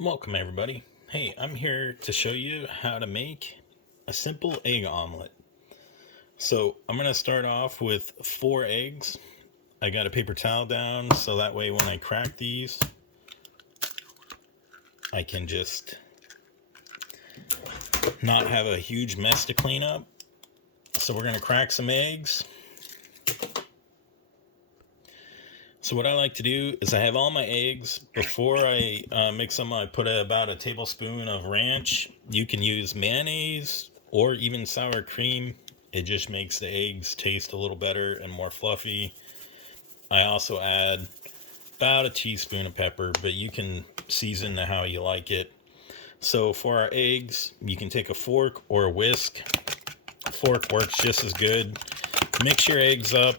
Welcome everybody. Hey, I'm here to show you how to make a simple egg omelet. So I'm going to start off with 4 eggs. I got a paper towel down so that way when I crack these, I can just not have a huge mess to clean up. So we're going to crack some eggs. So what I like to do is I have all my eggs. Before I mix them, I put about a tablespoon of ranch. You can use mayonnaise or even sour cream. It just makes the eggs taste a little better and more fluffy. I also add about a teaspoon of pepper, but you can season to how you like it. So for our eggs, you can take a fork or a whisk. A fork works just as good. Mix your eggs up.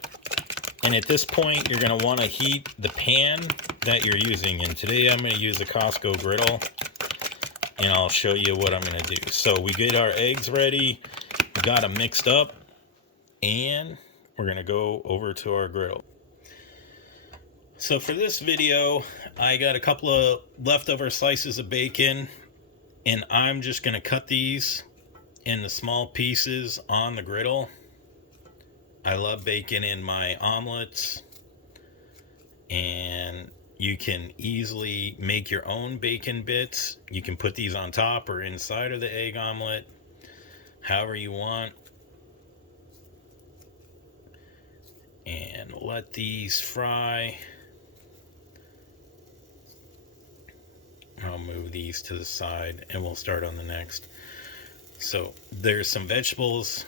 And at this point, you're going to want to heat the pan that you're using. And today I'm going to use a Costco griddle. And I'll show you what I'm going to do. So we get our eggs ready. We got them mixed up. And we're going to go over to our griddle. So for this video, I got a couple of leftover slices of bacon. And I'm just going to cut these into small pieces on the griddle. I love bacon in my omelets, and you can easily make your own bacon bits. You can put these on top or inside of the egg omelet, however you want. And let these fry. I'll move these to the side and we'll start on the next. So there's some vegetables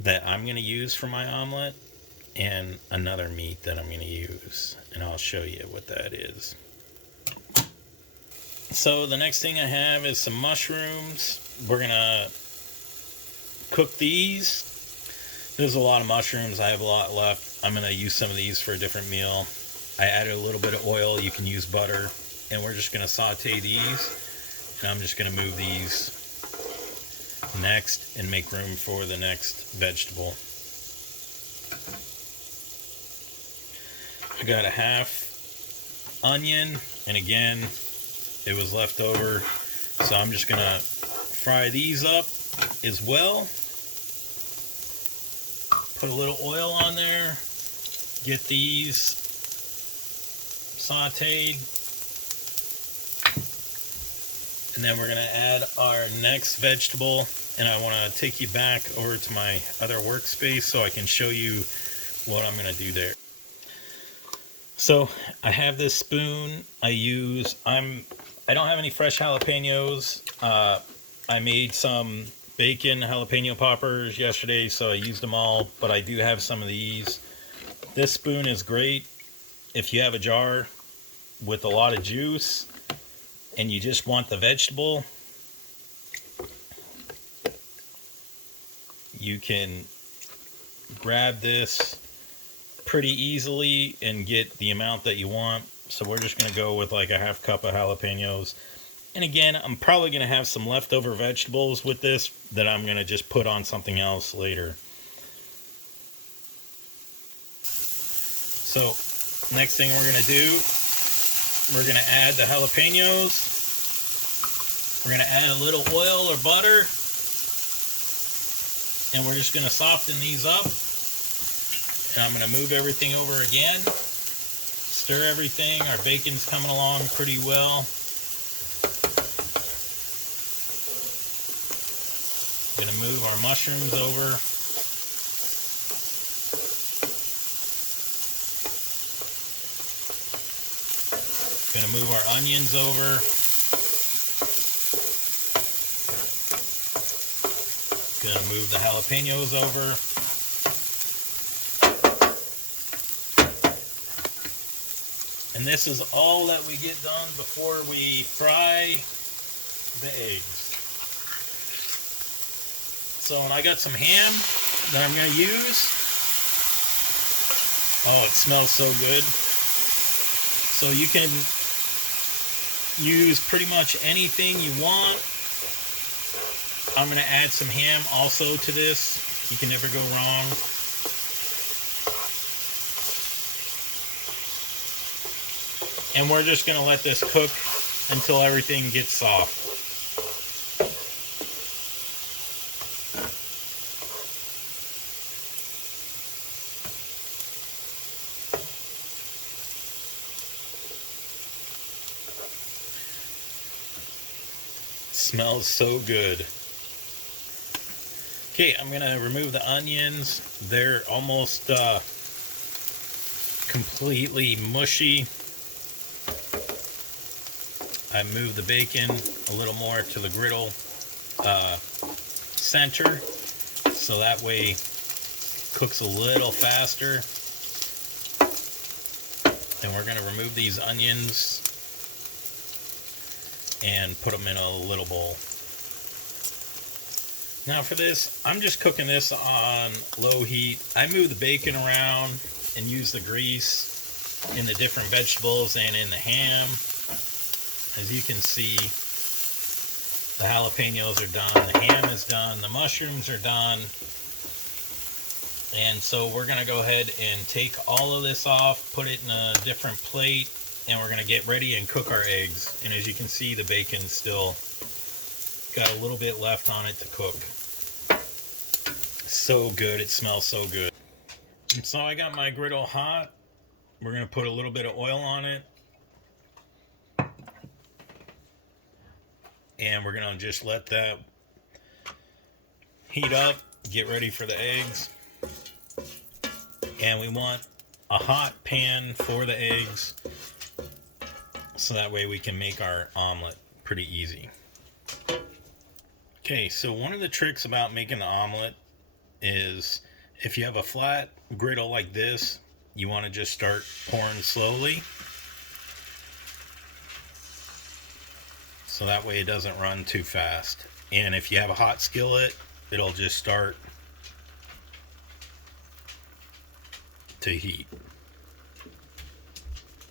that I'm going to use for my omelet and another meat that I'm going to use, and I'll show you what that is. So the next thing I have is some mushrooms. We're going to cook these. There's a lot of mushrooms. I have a lot left. I'm going to use some of these for a different meal. I added a little bit of oil. You can use butter, and we're just going to saute these, and I'm just going to move these next and make room for the next vegetable. I got a half onion, and again, it was left over, so I'm just gonna fry these up as well. Put a little oil on there, get these sauteed, and then we're gonna add our next vegetable. And I want to take you back over to my other workspace so I can show you what I'm going to do there. So I have this spoon I use. I don't have any fresh jalapenos. I made some bacon jalapeno poppers yesterday, so I used them all, but I do have some of these. This spoon is great if you have a jar with a lot of juice and you just want the vegetable. You can grab this pretty easily and get the amount that you want. So we're just going to go with like a half cup of jalapenos. And again, I'm probably going to have some leftover vegetables with this that I'm going to just put on something else later. So next thing we're going to do, we're going to add the jalapenos. We're going to add a little oil or butter. And we're just going to soften these up. And I'm going to move everything over again. Stir everything. Our bacon's coming along pretty well. I'm going to move our mushrooms over. Going to move our onions over. Gonna move the jalapenos over. And this is all that we get done before we fry the eggs. So, and I got some ham that I'm gonna use. Oh, it smells so good. So you can use pretty much anything you want. I'm going to add some ham also to this. You can never go wrong. And we're just going to let this cook until everything gets soft. Smells so good. Okay, I'm gonna remove the onions. They're almost completely mushy. I moved the bacon a little more to the griddle center, so that way cooks a little faster. Then we're gonna remove these onions and put them in a little bowl. Now for this, I'm just cooking this on low heat. I move the bacon around and use the grease in the different vegetables and in the ham. As you can see, the jalapenos are done, the ham is done, the mushrooms are done. And so we're gonna go ahead and take all of this off, put it in a different plate, and we're gonna get ready and cook our eggs. And as you can see, the bacon's still got a little bit left on it to cook. So good, it smells so good. And so I got my griddle hot. We're gonna put a little bit of oil on it. And we're gonna just let that heat up, get ready for the eggs. And we want a hot pan for the eggs, so that way we can make our omelet pretty easy. Okay, so one of the tricks about making the omelet is if you have a flat griddle like this, you want to just start pouring slowly, so that way it doesn't run too fast. And if you have a hot skillet, it'll just start to heat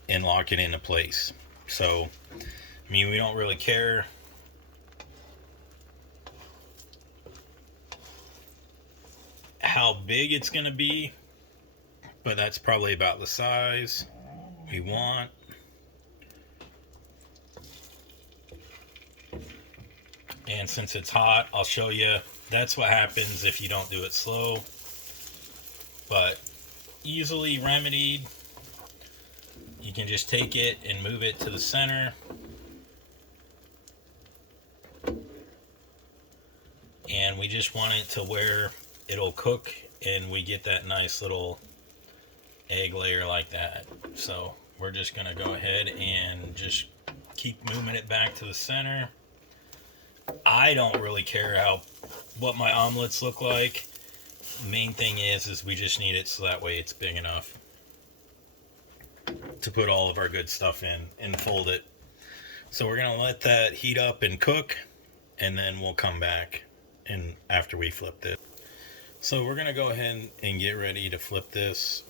and lock it into place. So, I mean, we don't really care how big it's going to be, but that's probably about the size we want. And since it's hot, I'll show you. That's what happens if you don't do it slow. But easily remedied. You can just take it and move it to the center. And we just want it to where it'll cook and we get that nice little egg layer like that. So we're just gonna go ahead and just keep moving it back to the center. I don't really care what my omelets look like. The main thing is we just need it so that way it's big enough to put all of our good stuff in and fold it. So we're gonna let that heat up and cook, and then we'll come back and after we flip this. So we're gonna go ahead and get ready to flip this.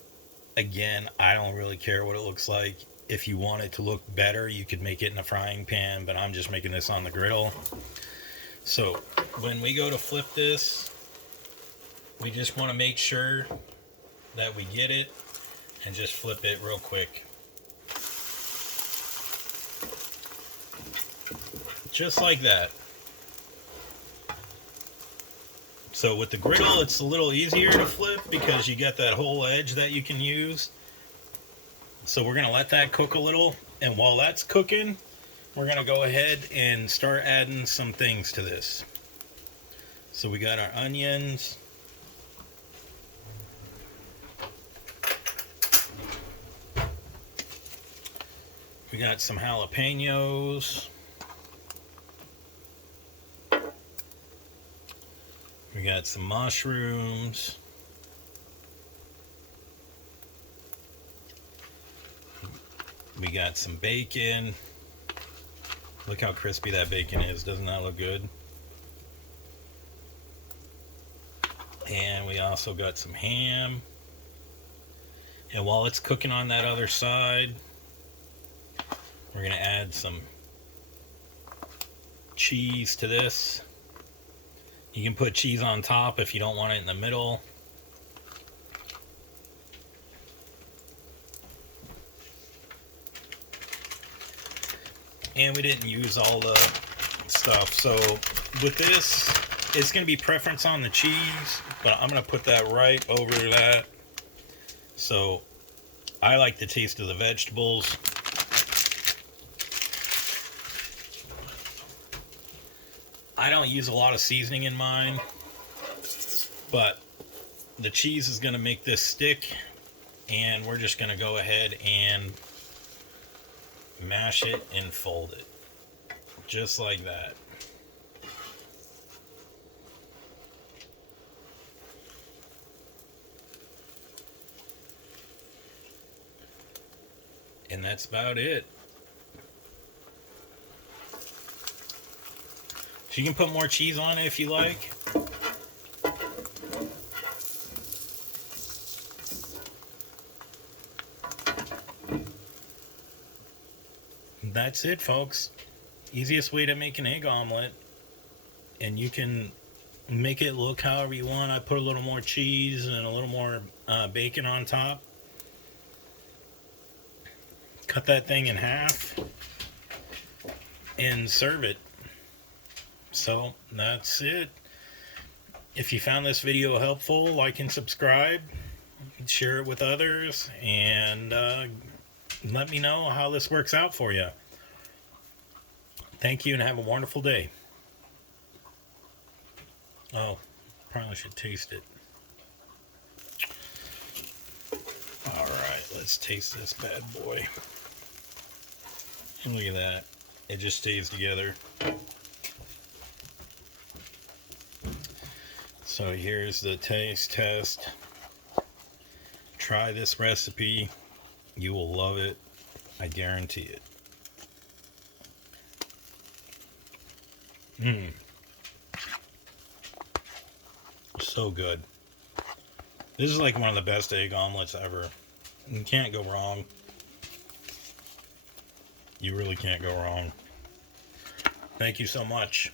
Again, I don't really care what it looks like. If you want it to look better, you could make it in a frying pan, but I'm just making this on the griddle. So when we go to flip this, we just want to make sure that we get it and just flip it real quick. Just like that. So with the griddle, it's a little easier to flip because you got that whole edge that you can use. So we're going to let that cook a little. And while that's cooking, we're going to go ahead and start adding some things to this. So we got our onions. We got some jalapenos. We got some mushrooms. We got some bacon. Look how crispy that bacon is. Doesn't that look good? And we also got some ham. And while it's cooking on that other side, we're going to add some cheese to this. You can put cheese on top if you don't want it in the middle. and we didn't use all the stuff. So with this, it's going to be preference on the cheese, but I'm going to put that right over that. So I like the taste of the vegetables. I don't use a lot of seasoning in mine, but the cheese is going to make this stick, and we're just going to go ahead and mash it and fold it. Just like that. And that's about it. You can put more cheese on it if you like. That's it, folks. Easiest way to make an egg omelet. And you can make it look however you want. I put a little more cheese and a little more bacon on top. Cut that thing in half and serve it. So that's it. If you found this video helpful, like and subscribe, share it with others, and let me know how this works out for you. Thank you and have a wonderful day. Oh, probably should taste it. Alright, let's taste this bad boy. And look at that. It just stays together. So here's the taste test. Try this recipe. You will love it. I guarantee it. So good. This is like one of the best egg omelets ever. You can't go wrong. You really can't go wrong. Thank you so much.